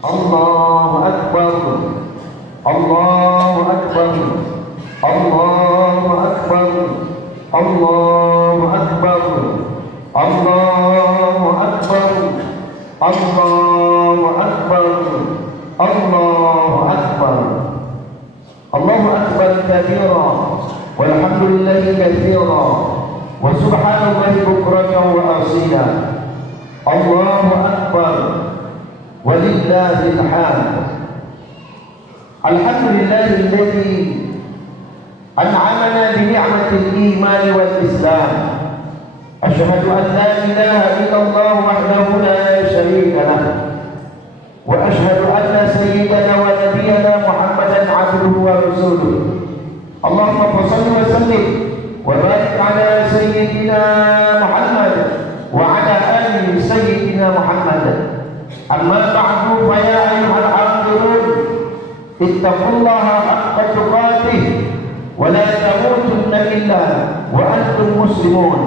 الله أكبر الله أكبر الله أكبر الله أكبر الله أكبر الله أكبر الله أكبر الله أكبر كبيرا والحمد لله كثيرا وسبحان الله بكرة وأصيلا الله أكبر ولله الحمد. الحمد لله الذي أنعمنا بنعمة الإيمان والإسلام. أشهد أن لا إله إلا الله وحده لا شريك له، وأشهد أن سيدنا ونبينا محمدا عبده ورسوله. اللهم صل وسلم وبارك على سيدنا محمد وعلى آل سيدنا محمد. أما بعد فيا أيها العاقلون اتقوا الله حق تقاته ولا تموتن إلا وأنتم مسلمون.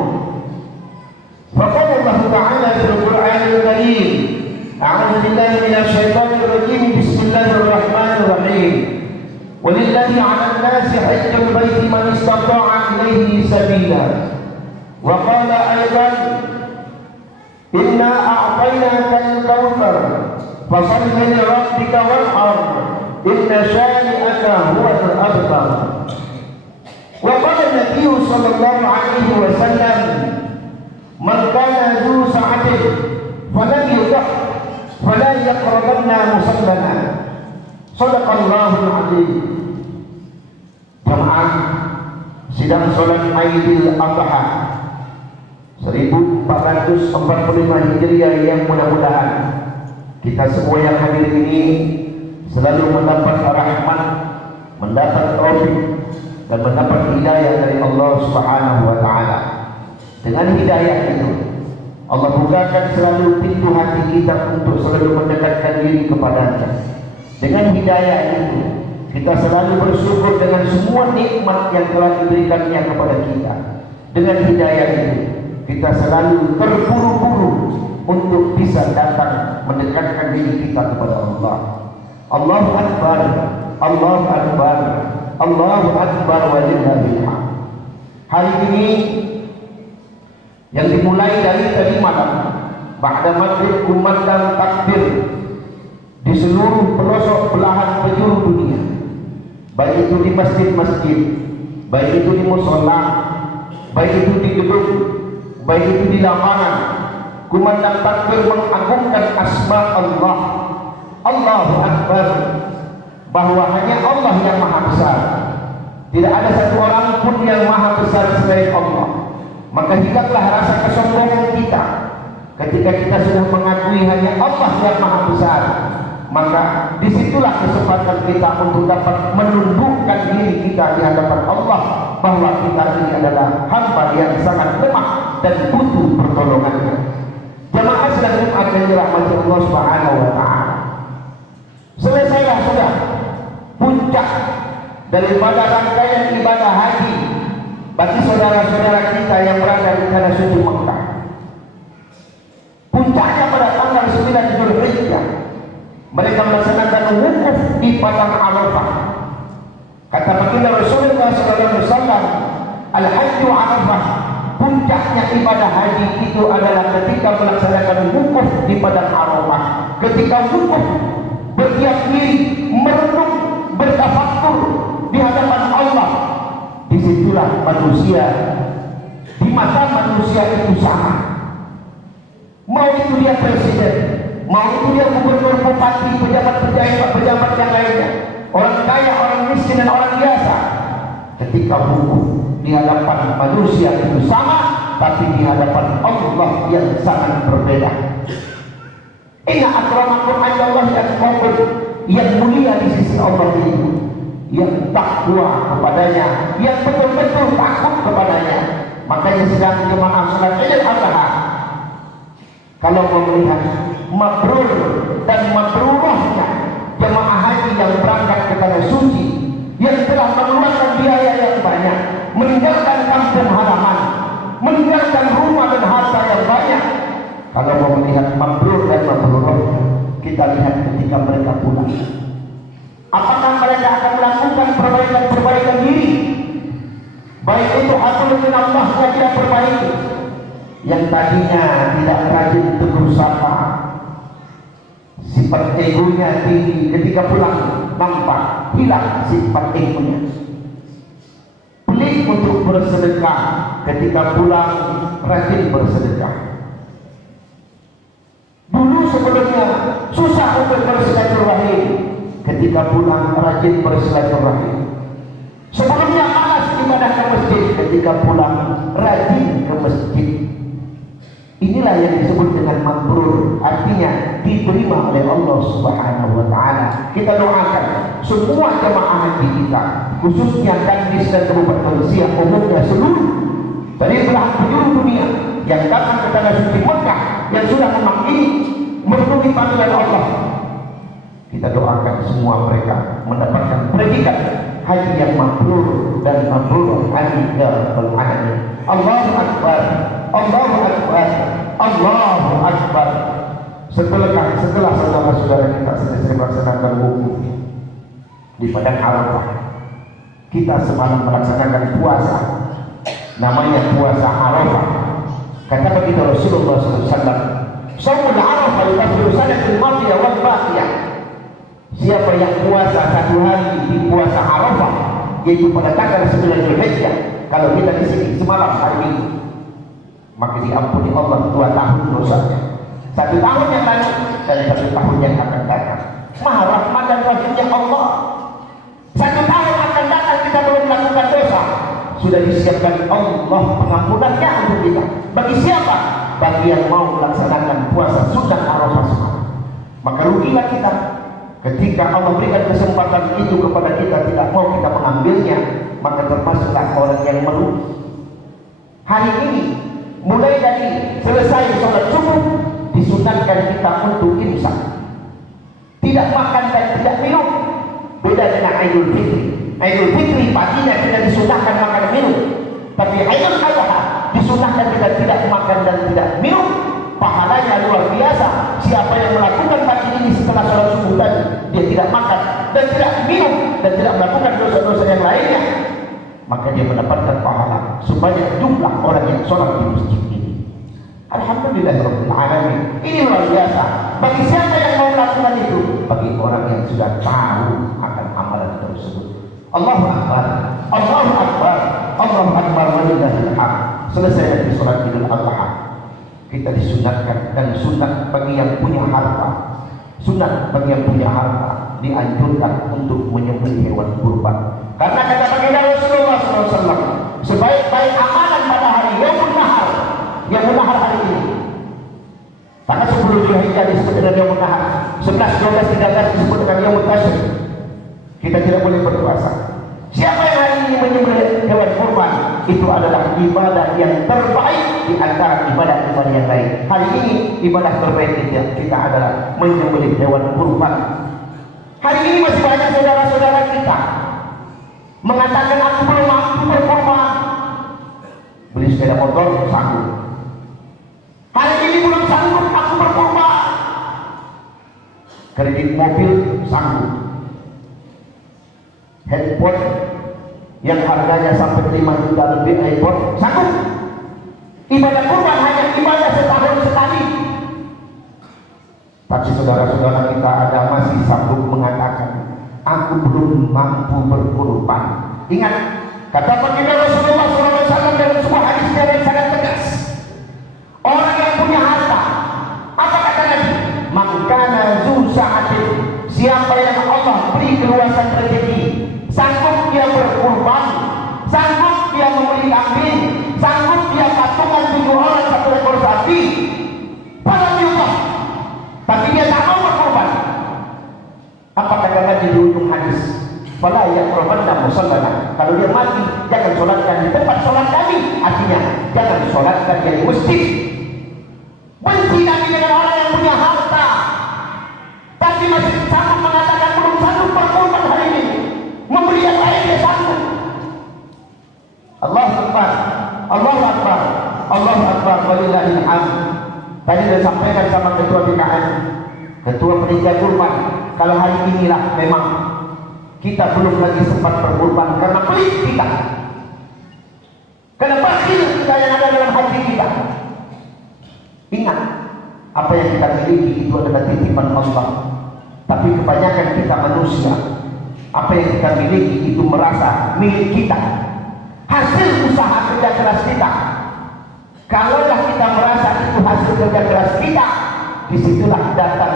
فقال الله تعالى في القرآن الكريم: أعوذ بالله من الشيطان الرجيم، بسم الله الرحمن الرحيم. ولله على الناس حج البيت من استطاع إليه سبيلا. وقال أيضا: إنا أعطيناك الكوثر فصل لربك وانحر إن شانئك هو الأبتر. وقال النبي صلى الله عليه وسلم: من كان ذو سعة فلم يضح فلا يقربن مصلنا. صدق الله العظيم. Jemaah sidang sholat Aidil Adha 1445 Hijriah yang mudah-mudahan kita semua yang hadir ini selalu mendapat rahmat, mendapat taufik dan mendapat hidayah dari Allah Subhanahu wa taala. Dengan hidayah itu Allah bukakan selalu pintu hati kita untuk selalu mendekatkan diri kepadanya. Dengan hidayah itu kita selalu bersyukur dengan semua nikmat yang telah diberikannya kepada kita. Dengan hidayah itu kita selalu terburu-buru untuk bisa datang mendekatkan diri kita kepada Allah. Allahu Akbar, Allahu Akbar, Allahu Akbar walillahil hamd. Hari ini yang dimulai dari tadi malam, ba'da maghrib kumandang takbir di seluruh pelosok belahan penjuru dunia, baik itu di masjid-masjid, baik itu di mushola, baik itu di gedung, baik itu di lapangan. Kumandang takbir mengagungkan asma Allah, Allahu Akbar, bahwa hanya Allah yang maha besar, tidak ada satu orang pun yang maha besar selain Allah. Maka hilanglah rasa kesombongan kita ketika kita sudah mengakui hanya Allah yang maha besar. Maka disitulah kesempatan kita untuk dapat menundukkan diri kita di hadapan Allah, bahwa kita ini adalah hamba yang sangat lemah dan butuh pertolongannya. Jemaah sedang Jumat yang dirahmati Allah Subhanahu wa taala. Selesailah sudah puncak daripada rangkaian ibadah haji bagi saudara-saudara kita yang berada di tanah suci Mekah. Puncaknya pada tanggal 9 Zulhijjah mereka melaksanakan wukuf di padang Arafah. Kata baginda Rasulullah SAW, al-hajju Arafah, puncaknya ibadah haji itu adalah ketika melaksanakan wukuf di padang Arafah. Ketika wukuf, berdiam diri, merenung, bertafakur di hadapan Allah. Disitulah manusia, di mata manusia itu sama. Mau itu dia presiden, mau itu dia gubernur, bupati, pejabat yang lainnya, orang kaya, orang miskin, dan orang biasa. Ketika wukuf di hadapan manusia itu sama, tapi di hadapan Allah yang sangat berbeda. Inna akramakum indallahi atqakum, yang mulia di sisi Allah itu yang takwa kepadanya, yang betul-betul takut kepadanya. Makanya sedang jemaah salat Idul Adha, kalau mau melihat mabrur dan mabrurahnya jemaah haji yang berangkat ke tanah suci, yang telah mengeluarkan biaya yang banyak, meninggalkan kampung halaman, meninggalkan rumah dan harta yang banyak. Kalau mau melihat mabrur dan mabrurahnya, kita lihat ketika mereka pulang. Apakah mereka akan melakukan perbaikan diri? Baik itu hasil min Allah yang tidak perbaiki. Yang tadinya tidak rajin tegur sapa, sifat egonya tinggi, ketika pulang nampak hilang sifat egonya. Pelit untuk bersedekah, ketika pulang rajin bersedekah. Dulu sebelumnya susah untuk bersilaturahim, ketika pulang rajin bersilaturahim. Sebelumnya malas ibadah ke masjid, ketika pulang rajin ke masjid. Inilah yang disebut dengan mabrur, artinya diterima oleh Allah Subhanahu wa taala. Kita doakan semua jemaah haji kita, khususnya Kandis dan Kabupaten Siak, umumnya seluruh dari belahan penjuru dunia yang datang ke tanah suci Mekah, yang sudah memenuhi panggilan Allah. Kita doakan semua mereka mendapatkan predikat haji yang mabrur dan mabrur haji ya Rabbal alamin. Allahu akbar, Allahu akbar, Allahu akbar. Setelah saudara-saudara kita selesai melaksanakan wukuf di padang Arafah, kita semalam melaksanakan puasa, namanya puasa Arafah. Kata baginda Rasulullah SAW, "Shaumul Arafah yukaffiru sanatal madiyah wal baqiyah." Siapa yang puasa satu hari di puasa Arafah, yaitu pada tanggal 9 Zulhijjah, kalau kita di sini semalam hari Minggu, maka diampuni Allah 2 tahun dosanya. 1 tahun yang lalu dan 1 tahun yang akan datang. Maha rahmat dan rahimnya Allah. 1 tahun akan datang kita belum melakukan dosa, sudah disiapkan Allah pengampunannya untuk kita. Bagi siapa? Bagi yang mau melaksanakan puasa sunnah Arafah semalam. Maka rugilah kita ketika Allah berikan kesempatan itu kepada kita, tidak mau kita mengambilnya, maka termasuklah orang yang merugi. Hari ini mulai dari selesai sholat subuh disunatkan kita untuk imsak, tidak makan dan tidak minum. Beda dengan Idul Fitri. Idul Fitri paginya kita disunatkan makan minum, tapi Idul Adha disunatkan kita tidak makan dan tidak minum. Pahalanya luar biasa. Siapa yang melakukan pagi ini setelah sholat subuh tadi, dia tidak makan dan tidak minum dan tidak melakukan dosa-dosa yang lainnya, maka dia mendapatkan pahala sebanyak jumlah orang yang sholat di masjid ini. Alhamdulillahirabbil alamin. Ini luar biasa. Bagi siapa yang mau melakukan itu? Bagi orang yang sudah tahu akan amalan tersebut. Allahu akbar, Allahu akbar, Allahu akbar walillahil hamd. Selesai dari sholat Idul Adha, kita disunatkan, dan sunat bagi yang punya harta, sunat bagi yang punya harta dianjurkan untuk menyembelih hewan kurban. Karena kata baginda Rasulullah SAW, sebaik-baik amalan pada hari Yaumul Nahar, Yaumul Nahar hari ini, karena 10 Zulhijjah disebut dengan Yaumul Nahar, 11, 12, 13 disebut dengan Yaumul Tasyrik, kita tidak boleh berpuasa. Siapa yang hari ini menyembelih hewan kurban, itu adalah ibadah yang terbaik di antara ibadah-ibadah yang lain. Hari ini ibadah terbaik kita adalah menyembelih hewan kurban. Hari ini masih banyak saudara-saudara kita mengatakan aku belum mampu berkorban. Beli sepeda motor sanggup. Hari ini belum sanggup aku berkorban. Kredit mobil sanggup. Handphone yang harganya sampai 5 juta lebih, iPhone sanggup. Ibadah kurban hanya ibadah setahun sekali. Tapi saudara-saudara kita ada masih sanggup mengatakan aku belum mampu berkorban. Ingat kata baginda Rasulullah SAW dalam sebuah hadisnya yang sangat tegas, orang yang punya harta, apa kata Nabi? Mangkana zu sa'atin, siapa yang Allah beri keluasan rezeki, sanggup dia berkorban, sanggup dia membeli kambing, sanggup dia patungan 7 orang 1 ekor sapi, pada Allah, tapi dia tak mau berkorban. Apa kata Nabi di ujung hadis? Fala yaqrabanna musallana. Kalau dia mati, jangan solatkan di tempat solat kami. Artinya, jangan solatkan dia di masjid. Benci Nabi dengan orang yang punya harta, tapi masih sanggup mengatakan belum sanggup berkorban hari ini. Memberi yang lain dia sanggup. Allahu Akbar, Allahu Akbar, Allahu Akbar, walillahil hamd. Tadi sudah sampaikan sama ketua BKN, Ketua panitia kurban, kalau hari inilah memang kita belum lagi sempat berkurban karena pelit kita, karena bakhil kita yang ada dalam hati kita. Ingat, apa yang kita miliki itu adalah titipan Allah. Tapi kebanyakan kita manusia, apa yang kita miliki itu merasa milik kita, hasil usaha kerja keras kita. Kalaulah kita merasa itu hasil kerja keras kita, disitulah datang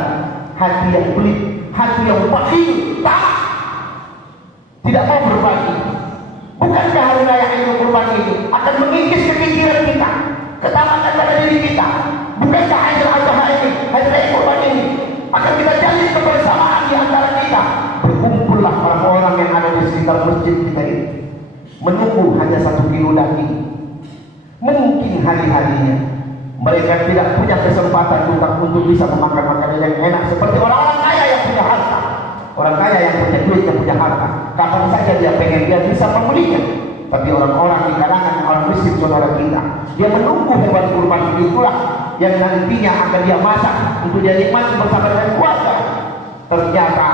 hati yang pelit, hati yang bakhil, tidak mau berbagi. Bukankah hari raya Idul Kurban ini akan mengikis kepikiran kita, ketamatan pada diri kita? Bukankah Idul Adha ini, hari raya kurban ini akan kita jalin kebersamaan di antara kita? Berkumpullah orang-orang yang ada di sekitar masjid kita ini, menunggu hanya 1 kilo daging. Mungkin hari-harinya mereka tidak punya kesempatan untuk bisa memakan makanan yang enak seperti orang-orang kaya yang punya harta. Orang kaya yang punya duit, yang punya harta, kapan saja dia pengen, dia bisa membelinya. Tapi orang-orang di kalangan orang miskin saudara kita, dia menunggu hewan kurban itulah yang nantinya akan dia masak untuk dia nikmati bersama dengan keluarga. Ternyata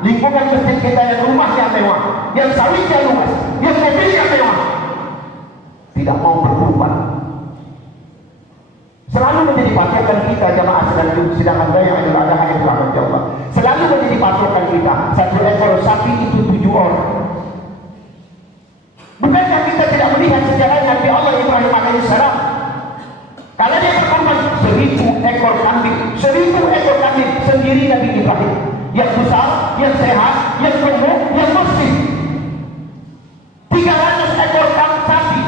lingkungan masjid kita yang rumahnya mewah, yang sawitnya luas, yang mobilnya mewah, tidak mau berkurban. Selalu menjadi patokan kita jamaah sedang raya Idul Adha yang dirahmati Allah. Selalu menjadi patokan kita 1 ekor sapi itu 7 orang. Bukankah kita tidak melihat sejarah Nabi Allah Ibrahim alaihissalam? Kalau dia berkorban 1000 ekor kambing, 1000 ekor kambing sendiri Nabi Ibrahim, yang besar, yang sehat, yang gemuk, yang bersih. 300 ekor sapi,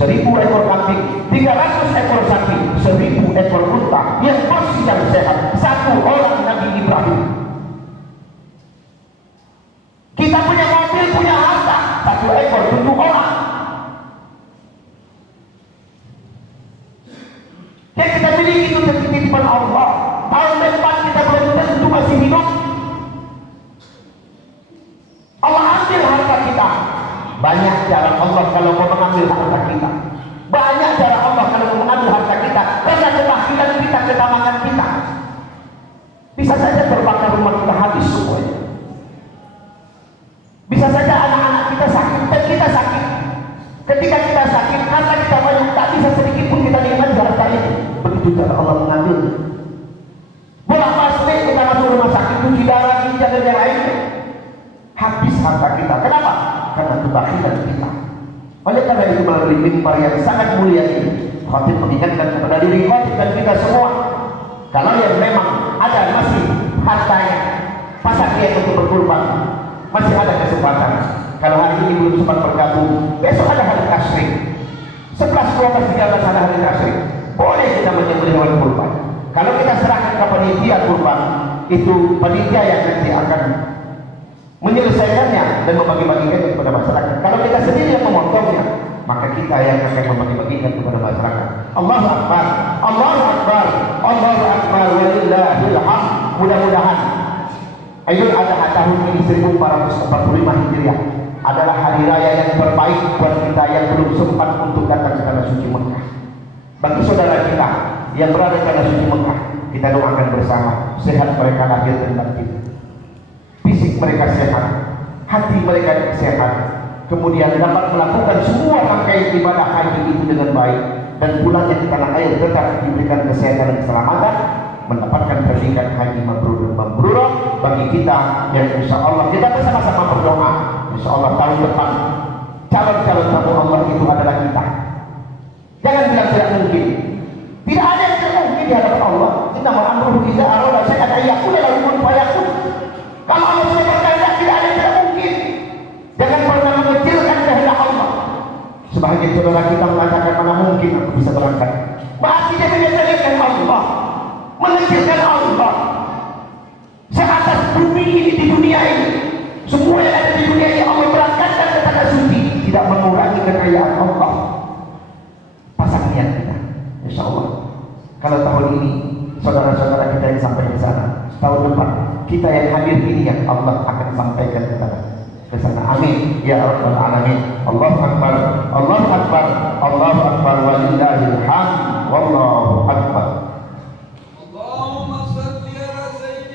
1000 ekor kambing, 300 ekor sapi, 1000 ekor unta yang bersih dan sehat, 1 orang Nabi Ibrahim. Kita punya mobil, punya harta, 1 ekor 7 orang. Yang kita miliki itu titipan Allah. Tahun depan kita belum tentu masih hidup. Allah ambil harta kita. Banyak cara Allah kalau mau mengambil harta kita. Banyak cara Allah kalau mau mengambil harta kita. Karena kebakhilan kita, ketamakan kita. Bisa saja terbakar rumah kita habis semuanya. Bisa saja anak-anak kita sakit dan kita sakit. Ketika kita sakit, harta kita banyak, tak bisa sedikit pun kita nikmati harta itu. Begitu cara Allah mengambil. Bolak-balik kita masuk rumah sakit, cuci darah, ginjal dan yang lainnya. Habis harta kita. Kenapa? Karena kebakhilan kita. Oleh karena itu melalui mimbar yang sangat mulia ini, khatib mengingatkan kepada diri khatib dan kita semua, kalau yang memang ada masih hartanya, pasang dia untuk berkurban, masih ada kesempatan. Kalau hari ini belum sempat bergabung, besok ada hari kasri, 11, 12, 13 ada hari kasri, boleh kita menyembelih hewan kurban. Kalau kita serahkan ke panitia kurban, itu panitia yang nanti akan menyelesaikannya dan membagi-bagikannya kepada masyarakat. Kalau kita sendiri yang memotongnya, maka kita yang akan membagi-bagikan kepada masyarakat. Allahu Akbar, Allahu Akbar, Allahu Akbar, walillahil hamd. Mudah-mudahan Idul Adha tahun ini 1445 Hijriah adalah hari raya yang terbaik buat kita yang belum sempat untuk datang ke tanah suci Mekah. Bagi saudara kita yang berada di tanah suci Mekah, kita doakan bersama sehat mereka lahir dan batin. Fisik mereka sehat, hati mereka sehat, kemudian dapat melakukan semua rangkaian ibadah haji itu dengan baik, dan pulangnya di tanah air tetap diberikan kesehatan dan keselamatan, mendapatkan predikat haji mabrur dan mabrurah. Bagi kita yang insya Allah kita bersama-sama berdoa, insya Allah tahun depan calon-calon tamu Allah itu adalah kita. Jangan bilang tidak mungkin. Tidak ada yang tidak mungkin di hadapan Allah. Innamal amruhu idza arada syai'an an yaqula lahu kun fayakun. Kalau Allah sudah berkehendak, tidak ada yang tidak mungkin. Jangan pernah mengecilkan kehendak Allah. Sebagian saudara kita mengatakan mana mungkin aku bisa berangkat. Berarti dia mengecilkan Allah, mengecilkan Allah. Seatas bumi ini, di dunia ini, semua yang ada di dunia ini Allah berangkatkan ke tanah suci, tidak mengurangi kekayaan Allah. Pasang niat kita, insya Allah. Kalau tahun ini saudara-saudara kita yang sampai di sana, tahun depan kita yang hadir ini yang Allah akan sampaikan ke sana. Amin ya rabbal alamin. Allahu akbar, Allahu akbar, Allahu akbar, walillahil hamd, wallahu akbar. Allahumma shalli ala sayyidina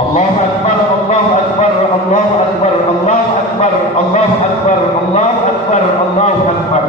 Allahu Akbar, Allahu Akbar, Allahu Akbar, Allahu Akbar, Allahu Akbar, Allahu Akbar, Allahu Akbar.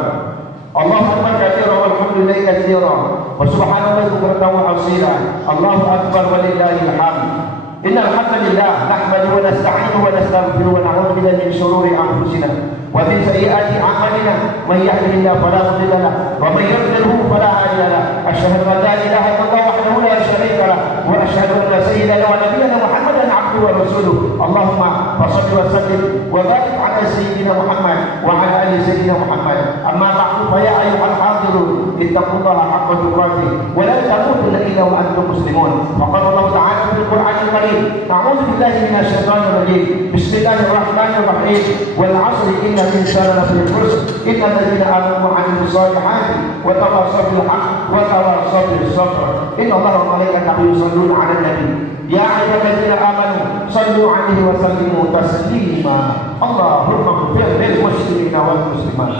Allahu Akbar katsira walhamdulillahi katsira wa subhanallahi bukratan wa asila. Allahu Akbar walillahil hamd. Innal hamdalillah nahmaduhu wa nasta'inuhu wa nastaghfiruhu wa na'udzu billahi min shururi anfusina wa min sayyiati a'malina. Man yahdihillahu fala mudilla lahu wa man yudlilhu fala hadiya lahu. Asyhadu an la ilaha illallah wahdahu la syarika lahu wa asyhadu anna sayyidana wa nabiyyana Muhammadan 'abduhu wa rasuluh. Allahumma shalli wa sallim wa barik 'ala sayyidina Muhammad wa 'ala ali sayyidina Muhammad. Amma ba'du fa ya ayyuhal hadirun ittaqullaha haqqa tuqatih wa la tamutunna illa wa antum muslimun. Faqala Allah ta'ala fil Qur'anil Karim: A'udzu billahi minasyaitonir rajim. Bismillahirrahmanirrahim. Wal 'asri innal insana lafi khusr illa alladziina aamanu wa 'amilus shalihati wa tawassaw bil haqq wa tawassaw bis sabr. Inna Allaha wa malaikatahu yusholluna 'alan nabi. Ya ayyuhalladzina amanu shallu 'alaihi wa sallimu taslima. Allahumma ighfir lil muslimina wal muslimat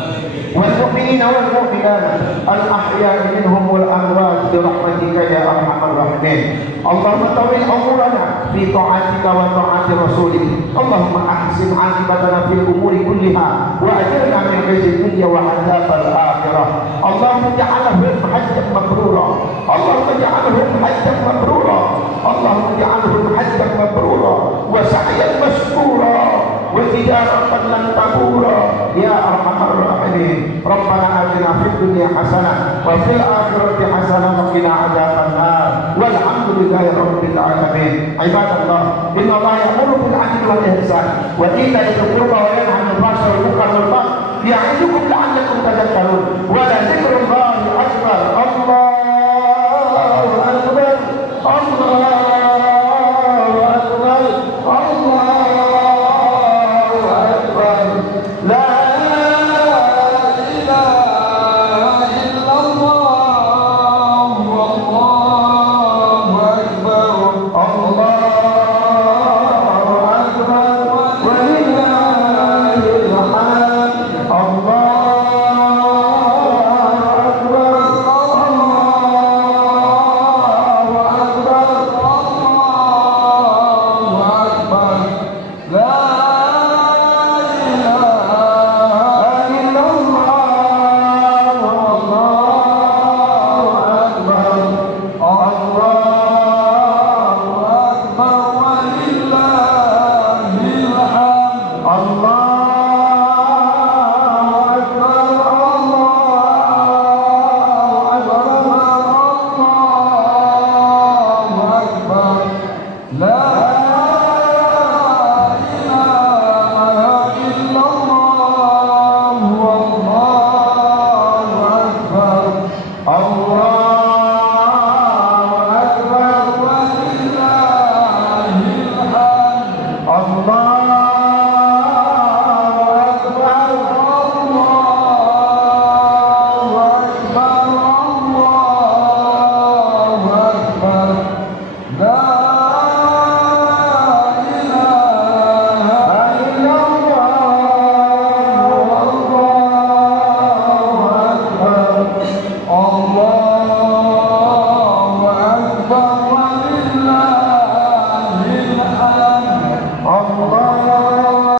wal mu'minina wal mu'minat al ahya'i minhum wal amwat bi rahmatika ya arhamar rahimin. Allahumma tawil umurana fi ta'atika wa ta'ati rasulik. Allahumma ahsin 'aqibatana fil umuri kulliha wa ajirna min khizyid dunya wa 'adzabil akhirah. Allahumma ij'alhum hajjan mabrura. Allahumma ij'alhum hajjan mabrura. Allahumma ij'alhum hajjan mabrura wa sa'yan mashkura wa tijaratan lan tabura ya arhamar rahimin. Rabbana atina fid dunya hasanah wa fil akhirati hasanah wa qina adzaban nar. Walhamdulillahi rabbil alamin. Ibadallah, inna Allaha ya'muru bil 'adli wal ihsan wa ita'i dzil qurba wa yanha 'anil fahsya'i wal munkar wal baghi ya'idukum la'allakum tadhakkarun. Wa la dzikrullahi akbar. Allahu akbar. Allahu akbar. Allahu akbar. La La